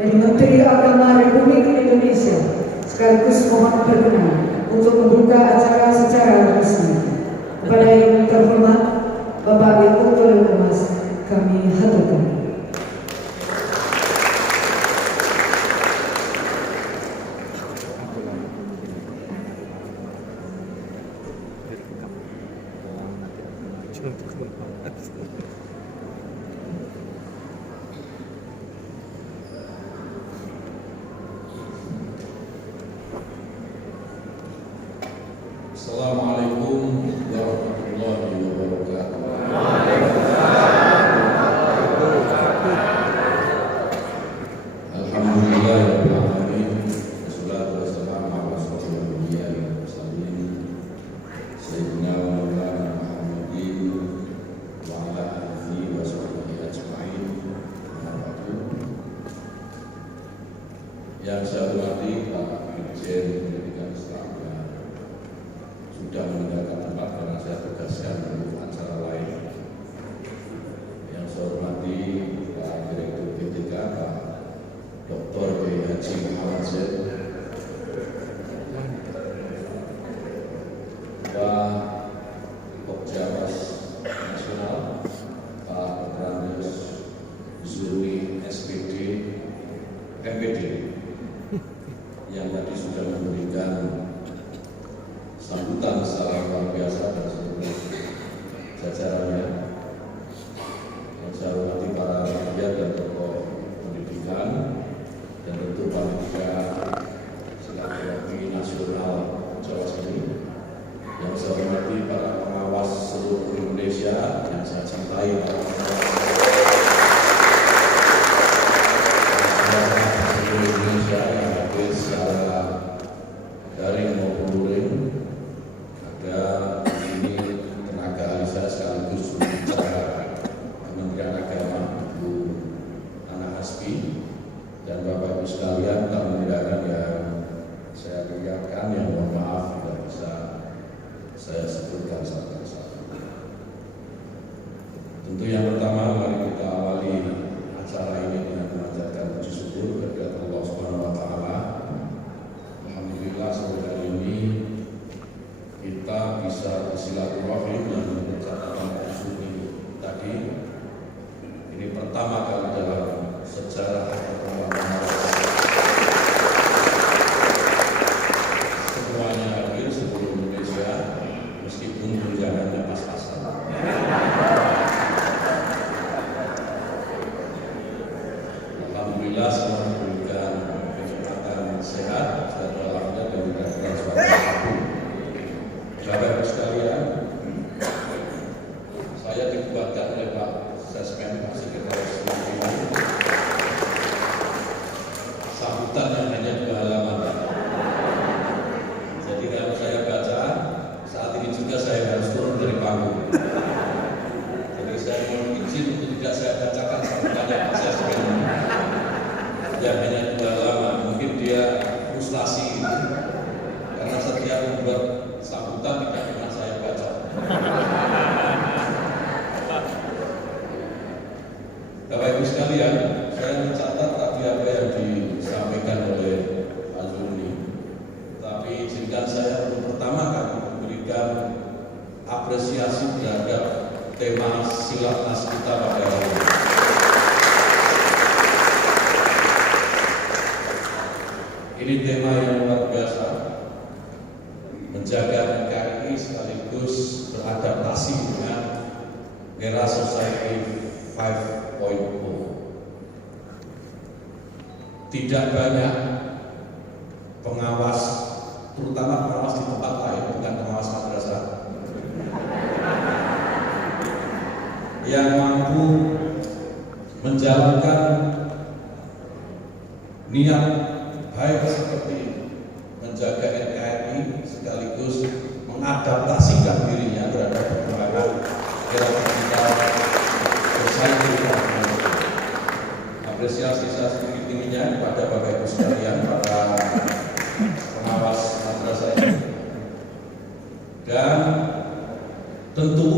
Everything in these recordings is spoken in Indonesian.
dari Menteri Agama Republik Indonesia sekaligus mohon berkenan untuk membuka acara secara resmi. Kepada yang terhormat Bapak Direktur Humas kami haturkan. Assalamualaikum warahmatullahi wabarakatuh. Alhamdulillahirabbil alamin. Wassalatu wassalamu ala asyrofil anbiya'i wal mursalin sayyidina wa maulana Muhammadin wa ala alihi wa sahbihi ajma'in. Yang saya hormati Bapak Dirjen Pendidikan Islam sudah meninggalkan tempat karena saya tugaskan untuk acara lain. Yang saya hormati Pak Direktur PTK Pak Dr. Haji Muhammad Z, Pak Pokjawas Nasional Pak Petranius Zuri SPD MPD yang tadi sudah memberikan sambutan secara luar biasa dan seluruh jajarannya. Yang saya hormati para rakyat dan tokoh pendidikan dan tentu panitia silaturahmi nasional Jawa Sini. Yang saya hormati para pengawas seluruh Indonesia yang saya cintai, seluruh Indonesia yang hadir secara daring maupun luring. Ini tenaga ahli saya sekaligus bicara Kementerian Agama, Bu Ana Hasbi, dan Bapak Ibu sekalian, tamu undangan yang saya muliakan, yang mohon maaf tidak bisa saya sebutkan satu-satu. Tentu yang pertama, mari kita awali acara ini dengan memanjatkan puji syukur kepada Allah Subhanahu wa taala. Alhamdulillah sampai hari ini kita bisa bersilaturahmi dan mencatatkan ini tadi. Ini pertama kali dalam sejarah pertemuan semuanya hadir seluruh Indonesia, meskipun tunjangannya pas-pasan. Alhamdulillah semua diberikan kesehatan sehat, sehat walafiat dan diberikan suatu waktu. Bapak Ibu sekalian, saya dikuatkan oleh Pak Sesmen, Pak Sekretaris Pimpinan, sambutan yang hanya 2 halaman. Jadi kalau saya baca, saat ini juga saya harus turun dari panggung. Jadi saya mohon izin untuk tidak saya bacakan sambutannya Pak Sesmen yang hanya 2 halaman. Mungkin dia frustasi gitu, karena setiap membuat sambutan tidak pernah saya baca. Bapak Ibu sekalian, saya mencatat tadi apa yang disampaikan oleh Pak Zuni. Tapi izinkan saya untuk pertama kali memberikan apresiasi terhadap tema Silatnas kita pada hari ini. Ini tema yang luar biasa, menjaga NKRI sekaligus beradaptasi dengan era Society 5.0. Tidak banyak pengawas, terutama pengawas di tempat lain, bukan pengawas madrasah, yang mampu menjalankan niat baik seperti ini, menjaga NKRI sekaligus mengadaptasikan dirinya terhadap perkembangan era digital society. Apresiasi saya setinggi-tingginya kepada Bapak Ibu sekalian, para pengawas madrasah ini. Dan tentu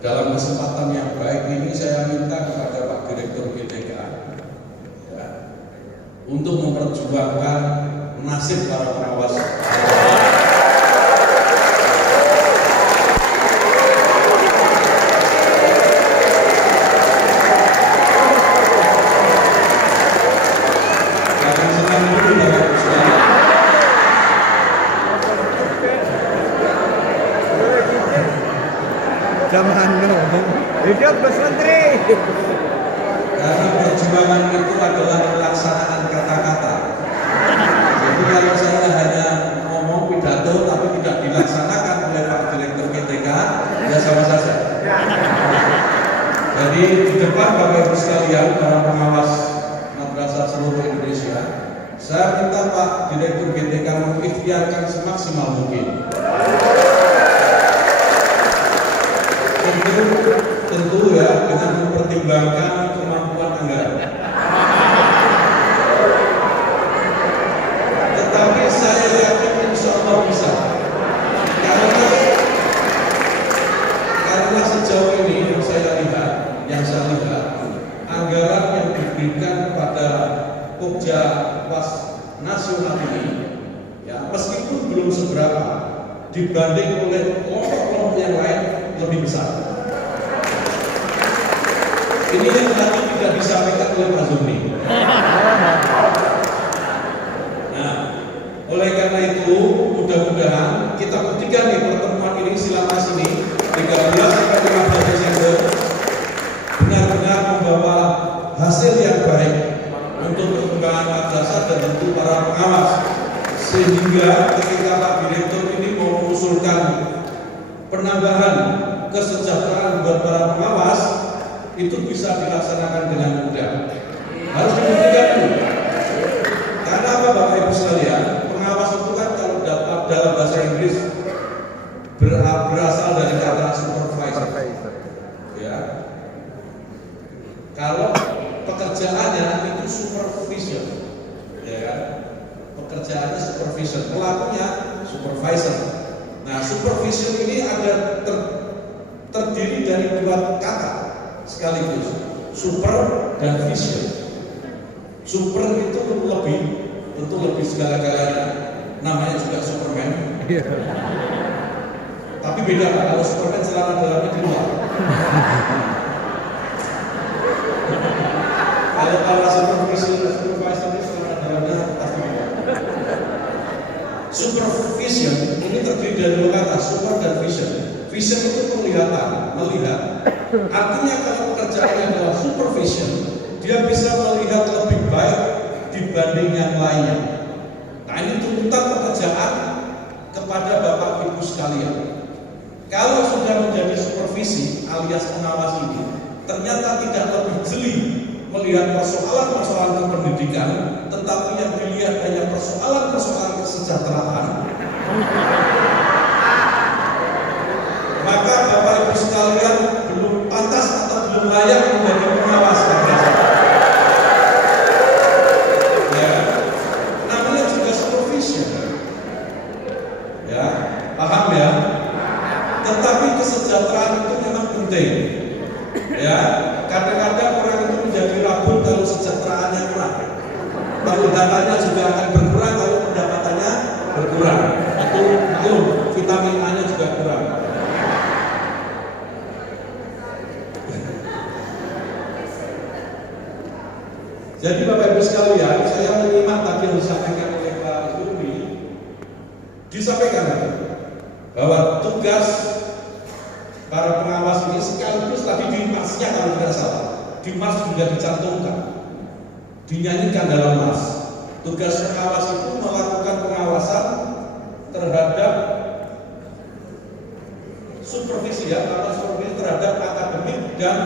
dalam kesempatan yang baik ini saya minta kepada Pak Direktur PTK, ya, untuk memperjuangkan nasib para pengawas. Zaman hidup Mas Menteri. Karena perjuangan itu adalah pelaksanaan kata-kata. Jadi kalau saya hanya ngomong pidato tapi tidak dilaksanakan oleh Pak Direktur GTK, ya sama saja. Jadi di depan Bapak Ibu sekalian, para pengawas madrasah seluruh Indonesia, saya minta Pak Direktur GTK mengikhtiarkan semaksimal mungkin. Tentu ya dengan mempertimbangkan kemampuan anggaran. Tetapi saya yakin insya Allah bisa. Karena sejauh ini yang saya lihat, anggaran yang diberikan kepada Pokja Was Nasional ini, ya meskipun belum seberapa dibanding oleh kelompok-kelompok yang lain lebih besar. Ini yang tadi tidak disampaikan oleh Pak Zumi. Nah, oleh karena itu mudah-mudahan kita buktikan nih pertemuan ini selama sini 13 sampai 15 Desember benar-benar membawa hasil yang baik untuk perkembangan madrasah dan tentu para pengawas, sehingga ketika Pak Direktur ini mau mengusulkan penambahan kesejahteraan buat para pengawas itu bisa dilaksanakan dengan mudah. Harus dibuktikan dulu. Karena apa Bapak Ibu sekalian? Pengawas itu kan kalau dalam bahasa Inggris berasal dari kata supervisor. Ya. Kalau pekerjaannya itu supervision, ya kan? Pekerjaannya supervision, pelakunya supervisor. Nah, supervision ini ada terdiri dari dua kata sekaligus, super dan vision. Super itu lebih segala-galanya, namanya juga Superman. Tapi beda Pak, kalau Superman celana dalamnya di luar. Kalau supervisor itu celana dalamnya pasti beda. Supervision ini terdiri dari dua kata, super dan vision. Vision itu penglihatan, melihat. Artinya kalau pekerjaannya adalah supervision, dia bisa melihat lebih baik dibanding yang lainnya. Nah, ini tuntutan pekerjaan kepada Bapak Ibu sekalian. Kalau sudah menjadi supervisi alias pengawas ini, ternyata tidak lebih jeli melihat persoalan-persoalan kependidikan, tetapi yang dilihat hanya persoalan-persoalan kesejahteraan, maka Bapak Ibu sekalian belum pantas atau belum layak menjadi pengawas madrasah. Ya, namanya juga supervision. Ya, paham ya? Tetapi kesejahteraan itu memang penting. Ya, kadang-kadang orang itu menjadi ragu kalau sejahteraannya kurang. Pendapatannya juga akan berkurang kalau pendapatannya berkurang. Itu vitamin A-nya juga kurang. Jadi Bapak Ibu sekalian, saya menyimak tadi yang disampaikan oleh Pak Zumi, disampaikan bahwa tugas para pengawas ini sekaligus tadi di masnya kalau tidak salah, di mas juga dicantumkan, dinyanyikan dalam mas. Tugas pengawas itu melakukan pengawasan terhadap supervisi atau supervisi terhadap akademik dan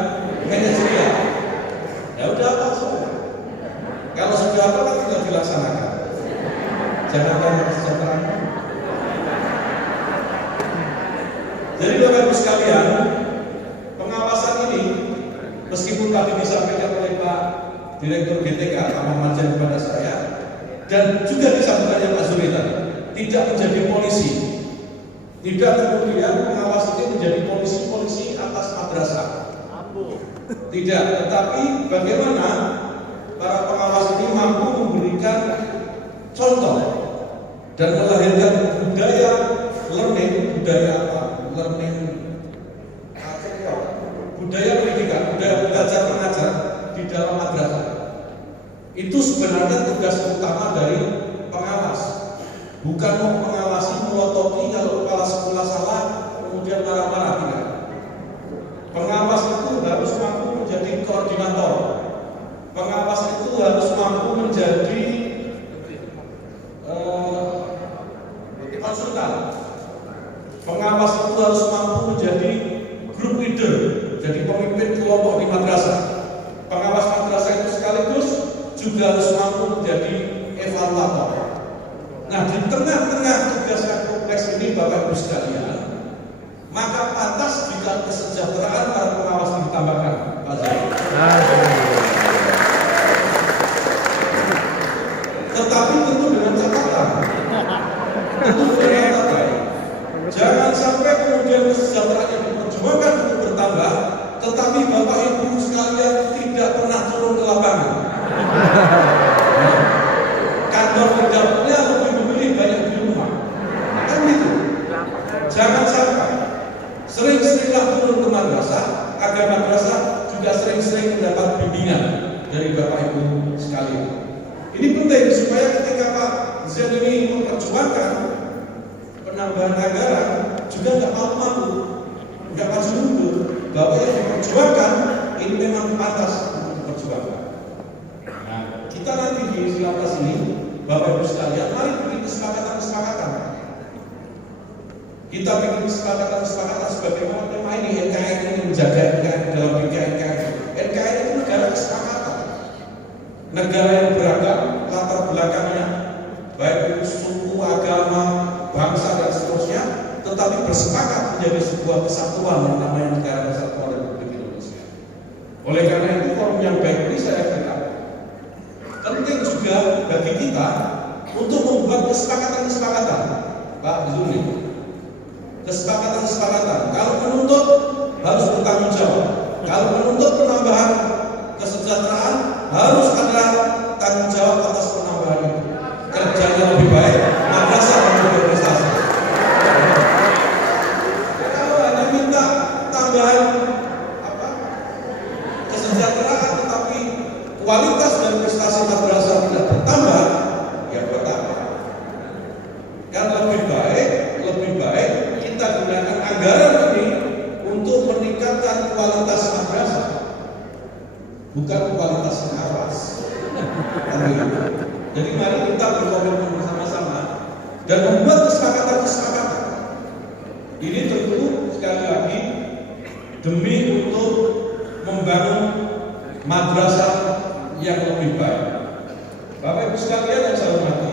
manajerial. Ya udah apa semua. Kalau sudah apa kan tidak dilaksanakan. Jangan tanya kesejahteraan. Jadi Bapak Ibu sekalian, pengawasan ini meskipun tadi disampaikan oleh Pak Direktur GTK Pak Muhammad kepada saya dan juga disampaikan Pak Zuri tadi, tidak menjadi polisi. Tidak kemudian pengawas ini menjadi polisi atas madrasah. Tidak, tetapi bagaimana para pengawas ini mampu memberikan contoh dan melahirkan budaya learning, budaya apa? Learning, budaya pendidikan, budaya belajar mengajar di dalam madrasah. Itu sebenarnya tugas utama dari pengawas. Bukan mau mengawasi, melotoki kalau kepala sekolah salah kemudian marah-marah, tidak. Pengawas itu harus mampu menjadi koordinator. Pengawas itu harus mampu menjadi konsultan. Pengawas itu harus mampu menjadi group leader, jadi pemimpin kelompok di madrasah. Pengawas madrasah itu sekaligus juga harus mampu menjadi evaluator. Nah, di tengah-tengah tugas yang kompleks ini, Bapak Ibu sekalian, maka pantas jika kesejahteraan para pengawas ditambahkan, Pak Zai. Tetapi tentu dengan catatan. Jangan sampai kemudian kesejahteraan yang diperjuangkan untuk bertambah, tetapi Bapak Ibu sekalian tidak pernah turun ke lapangan. Kantor pejabatnya lebih memilih banyak di rumah, kan gitu. Jangan sampai. Sering-seringlah turun ke madrasah, agar madrasah juga sering-sering mendapat bimbingan dari Bapak Ibu sekalian. Ini penting supaya ketika Pak Zain ini memperjuangkan penambahan anggaran juga nggak malu-malu, nggak maju mundur, bahwa yang diperjuangkan ini memang pantas untuk diperjuangkan. Nah, kita nanti di silapas ini, Bapak Ibu sekalian, mari bikin kesepakatan-kesepakatan. Kita bikin kesepakatan-kesepakatan sebagaimana tema ini, NKRI ini menjaga NKRI dalam bingkai NKRI. NKRI itu negara kesepakatan, negara yang beragam latar belakangnya, baik itu suku, agama, bangsa dan seterusnya, tetapi bersepakat menjadi sebuah kesatuan yang namanya Negara Kesatuan Republik Indonesia. Oleh karena itu, forum yang baik ini saya kira penting juga bagi kita untuk membuat kesepakatan-kesepakatan, Pak Zuli. Kesepakatan-kesepakatan. Kalau menuntut harus bertanggung jawab. Kalau menuntut penambahan kesejahteraan harus ada tanggung jawab atas penambahan itu. Kerjanya lebih baik, madrasah lebih berprestasi. Kalau hanya minta tambahan kesejahteraan tetapi kualitas dan prestasi madrasah tidak bertambah, ya buat apa? Yang lebih baik kita gunakan anggaran ini untuk meningkatkan kualitas madrasah, bukan kualitas pengawas. Jadi mari kita berkomitmen bersama-sama dan membuat kesepakatan-kesepakatan. Ini tentu sekali lagi demi untuk membangun madrasah yang lebih baik. Bapak Ibu sekalian yang saya hormati,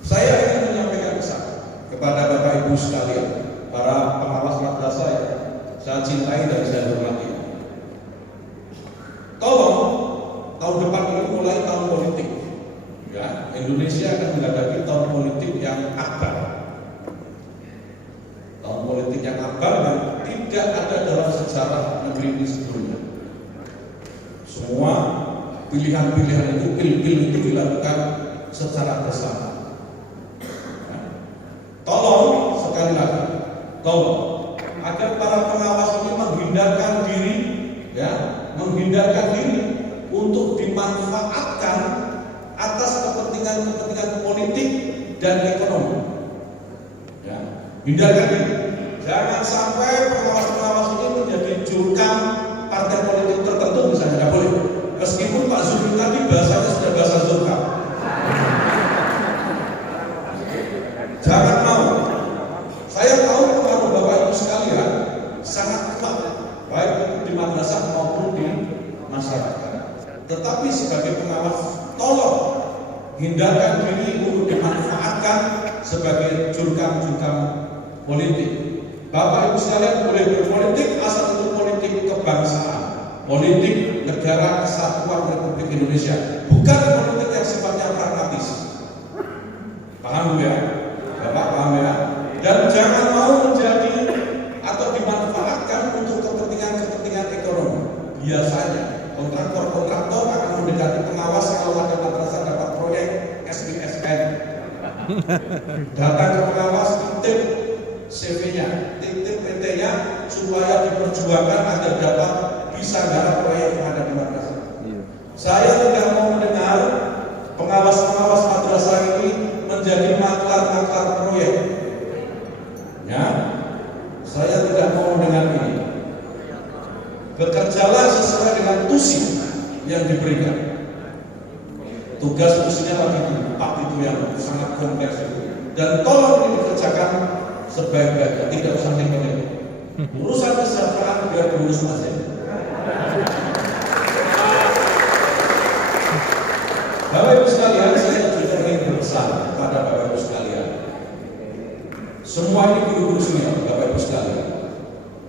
saya ingin menyampaikan pesan kepada Bapak Ibu sekalian, para pengawas madrasah yang saya cintai dan saya hormati. Tolong tahun depan ini mulai tahun politik, ya, Indonesia akan menghadapi tahun politik yang akbar, tahun politik yang akbar dan tidak ada dalam sejarah negeri ini sebelumnya. Semua pilihan-pilihan itu, pil-pil itu dilakukan secara bersama. Ya. Tolong sekali lagi, tolong agar para pengawas ini menghindarkan diri untuk dimanfaatkan atas kepentingan politik dan ekonomi. Ya, hindarkan diri. Jangan sampai pengawas-pengawas ini menjadi jurkam partai politik tertentu, misalnya nggak boleh. Meskipun Pak Zul tadi bahasanya sudah bahasa jurkam. Jangan mau. Saya tahu pengaruh Bapak Ibu sekalian sangat kuat, baik itu di madrasah maupun di masyarakat. Tetapi sebagai pengawas, tolong hindarkan diri untuk dimanfaatkan sebagai jurkam-jurkam politik. Bapak Ibu sekalian boleh berpolitik asal itu politik kebangsaan, politik negara kesatuan Republik Indonesia, bukan politik yang sifatnya pragmatis. Paham ya? Bapak paham ya? Dan jangan mau menjadi atau dimanfaatkan untuk kepentingan ekonomi. Biasanya kontraktor akan mendekati pengawas kalau ada madrasah dapat proyek Datang ke pengawas, titip CV-nya, titip PT-nya supaya diperjuangkan agar dapat bisa garap proyek yang ada di madrasah. Saya tidak mau mendengar pengawas-pengawas madrasah ini menjadi maklar-maklar proyek. Ya, saya tidak mau mendengar ini. Bekerjalah sesuai dengan tusi yang diberikan. Tugas fungsinya lagi empat itu yang sangat kompleks itu. Dan tolong ini dikerjakan sebaik-baiknya, tidak usah nekat. Urusan kesejahteraan biar diurus saja. Bapak Ibu sekalian, saya juga ingin berpesan kepada Bapak Ibu sekalian. Semua ini guru-guru senior, Bapak Ibu sekalian,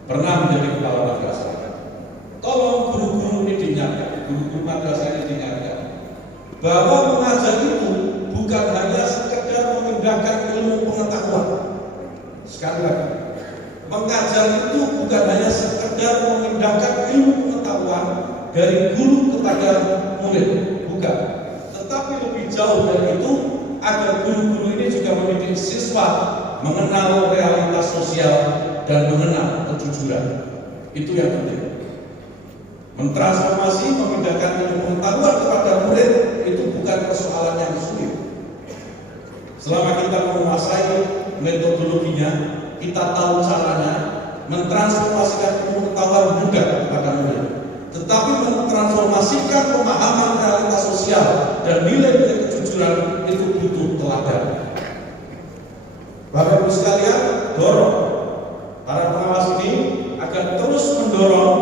pernah menjadi kepala madrasah. Tolong guru-guru ini diingatkan, guru-guru madrasah ini diingatkan bahwa mengajar itu bukan hanya sekedar memindahkan ilmu pengetahuan. Sekali lagi, mengajar itu bukan hanya sekedar memindahkan ilmu pengetahuan dari guru kepada murid, bukan. Tetapi lebih jauh dari itu, agar guru-guru ini juga mendidik siswa mengenal realitas sosial dan mengenal kejujuran. Itu yang penting. Mentransformasi, memindahkan ilmu pengetahuan kepada murid itu bukan persoalan yang sulit. Selama kita menguasai metodologinya, kita tahu caranya, mentransformasikan ilmu pengetahuan mudah kepada murid. Tetapi mentransformasikan pemahaman realitas sosial dan nilai-nilai kejujuran itu butuh teladan. Bapak Ibu sekalian, dorong para pengawas ini agar terus mendorong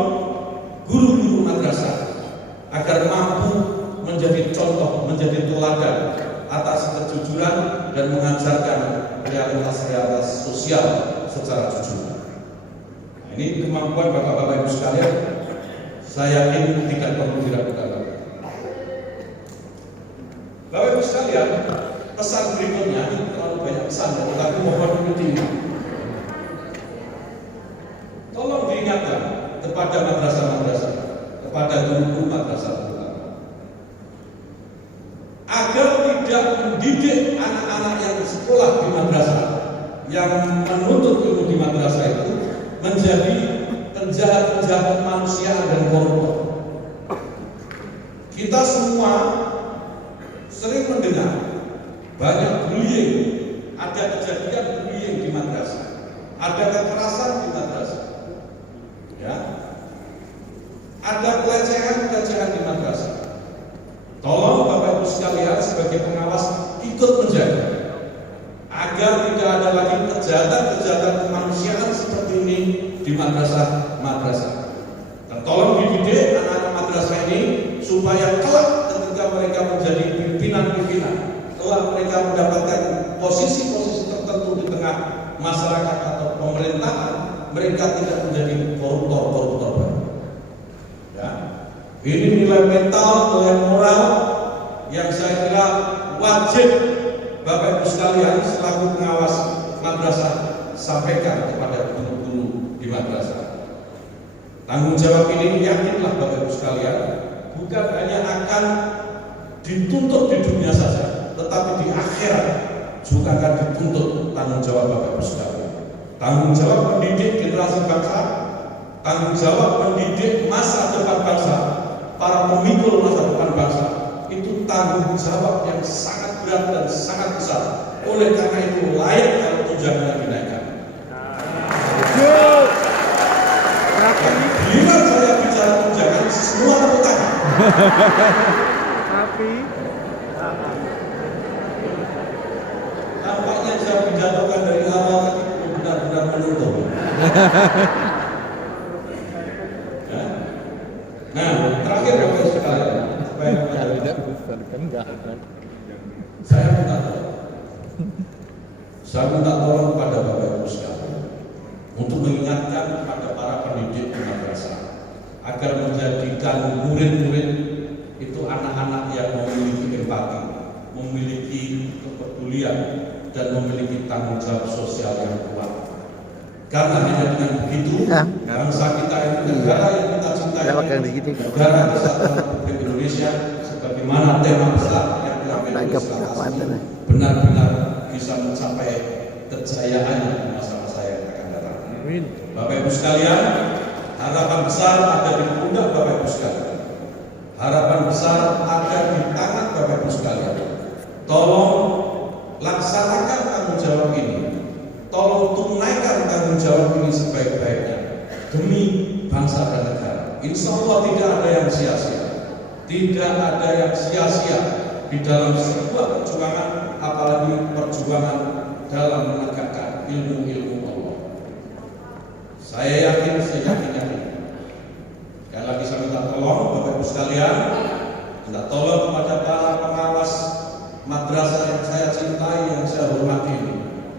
guru-guru madrasah agar mampu menjadi contoh, menjadi teladan atas kejujuran dan mengajarkan realitas-realitas sosial secara jujur. Ini kemampuan Bapak-Bapak Ibu sekalian, saya yakin tidak perlu diragukan. Bapak Ibu sekalian, pesan berikutnya ini terlalu banyak pesan, tetapi mohon diikuti. Tolong diingatkan kepada madrasah-madrasah, kepada guru-guru madrasah agar tidak mendidik anak-anak yang sekolah di madrasah, yang menuntut ilmu di madrasah itu menjadi penjahat-penjahat manusia dan koruptor. Kita semua sering mendengar banyak bullying, ada kejadian bullying di madrasah, ada kekerasan di madrasah, ya, ada pelecehan di madrasah. Tolong Bapak Ibu sekalian sebagai pengawas ikut menjaga agar tidak ada lagi kejahatan-kejahatan kemanusiaan seperti ini di madrasah-madrasah. Dan tolong dididik anak-anak madrasah ini supaya kelak ketika mereka menjadi pimpinan-pimpinan, kelak mereka mendapatkan posisi-posisi tertentu di tengah masyarakat atau pemerintahan, mereka tidak menjadi koruptor-koruptor. Ya. Ini nilai mental, nilai moral yang saya kira wajib Bapak Ibu sekalian selaku pengawas madrasah sampaikan kepada guru-guru di madrasah. Tanggung jawab ini yakinlah Bapak Ibu sekalian bukan hanya akan dituntut di dunia saja, tetapi di akhirat juga akan dituntut tanggung jawab Bapak Ibu sekalian. Tanggung jawab mendidik generasi bangsa, tanggung jawab mendidik masa depan bangsa, para pemikul masa depan bangsa, itu tanggung jawab yang sangat berat dan sangat besar. Oleh karena itu layak kalau tunjangannya dinaikkan. Bila saya bicara tunjangan, semua tepuk tangan. Tampaknya saya pidatokan dari awal tapi benar-benar menutup. Ya. Nah, terakhir Bapak Ibu sekalian, supaya saya minta tolong kepada Bapak Ibu sekalian untuk mengingatkan kepada para pendidik di madrasah agar menjadikan murid-murid itu anak-anak yang memiliki empati, memiliki kepedulian, dan memiliki tanggung jawab sosial yang kuat. Karena hanya dengan begitu, bangsa kita ini negara yang kita cintai, negara kesatuan Republik Indonesia, sebagaimana tema besar yang telah benar-benar bisa mencapai kejayaan di masa-masa yang akan datang. Amin. Bapak Ibu sekalian, harapan besar ada di pundak Bapak Ibu sekalian. Harapan besar ada di tangan Bapak Ibu sekalian. Tolong laksanakan tanggung jawab ini. Tolong tunaikan tanggung jawab ini sebaik-baiknya demi bangsa dan negara. Insya Allah tidak ada yang sia-sia. Tidak ada yang sia-sia di dalam sebuah perjuangan, apalagi perjuangan dalam menegakkan ilmu-ilmu Allah. Saya yakin, seyakin-yakin. Sekali lagi saya minta tolong Bapak Ibu sekalian, minta tolong kepada para pengawas madrasah yang saya cintai, yang saya hormati ini.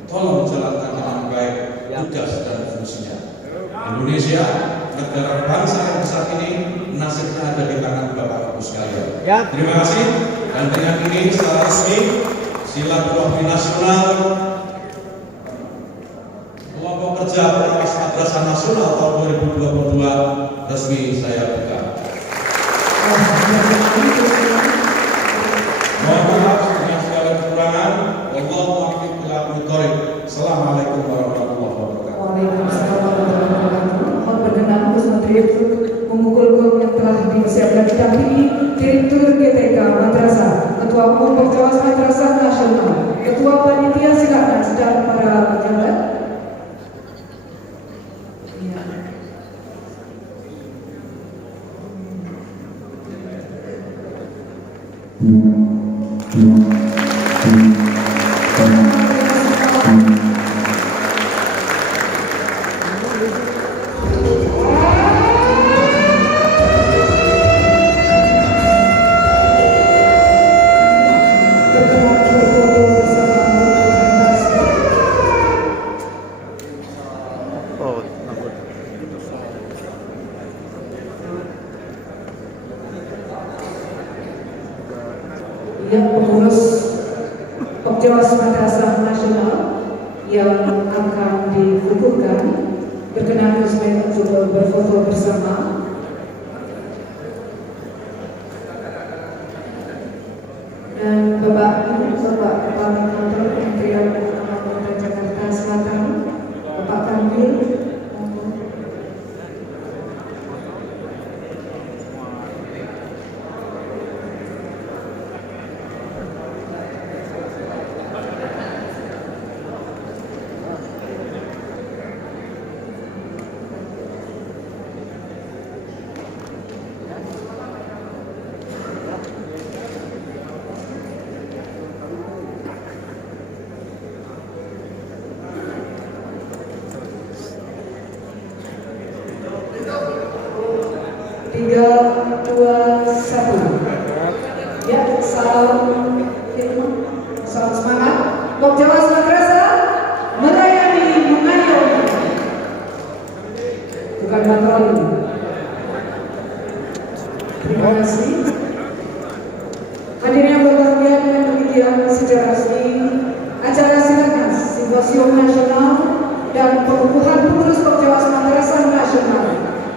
Tolong jalankan dengan baik tugas dan fungsinya. Indonesia, negara bangsa yang besar ini, nasibnya ada di tangan Bapak Ibu sekalian. Ya. Terima kasih. Dan dengan ini secara resmi silaturahmi nasional kelompok kerja pengawas madrasah nasional tahun 2022 resmi saya buka. Mohon maaf dengan segala kekurangan. Wallahu muwaffiq ila aqwamit thoriq. Assalamualaikum warahmatullahi wabarakatuh. Waalaikumsalam warahmatullahi wabarakatuh. Mohon berkenan Gus Menteri untuk memukul gong yang telah dipersiapkan didampingi Direktur GTK Madrasah, Ketua Umum Pokjawas Madrasah Nasional, Ketua Panitia silakan dan para pejabat. Ya. Oh, ampun. Ya, pengurus Pokjawas Madrasah Nasional yang akan dikukuhkan berkenan Gus Men untuk berfoto bersama. Dan Bapak Kepala Kantor Kementerian Agama Kota Jakarta Selatan, Bapak Kamil. Tiga, dua, satu. Ya, salam hikmah, salam semangat. Pokjawas Madrasah melayani, mengayomi, bukan patroli. Terima kasih. Hadirin yang berbahagia, dengan demikian secara resmi acara Silakas Simposium Nasional dan pengukuhan pengurus Pokjawas Madrasah Nasional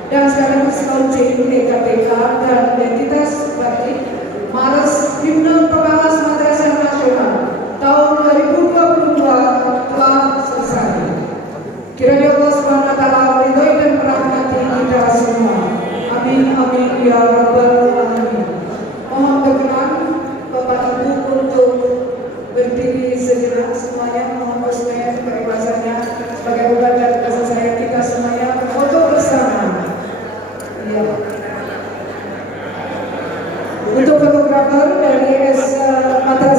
dan sekaligus launching EKTK dan identitas batik Mares Himne Pengawas Madrasah Nasional tahun 2022 telah selesai. Kiranya Allah Subhanahu wa taala meridhai dan merahmati kita semua. Amin amin ya rabbal alamin. Mohon berkenan Bapak Ibu untuk berdiri sejenak semuanya. Mohon bersemayam keikhlasannya sebagai obat dan kasih sayang kita semuanya berfoto bersama. Ya. Untuk fotografer dari Madrasah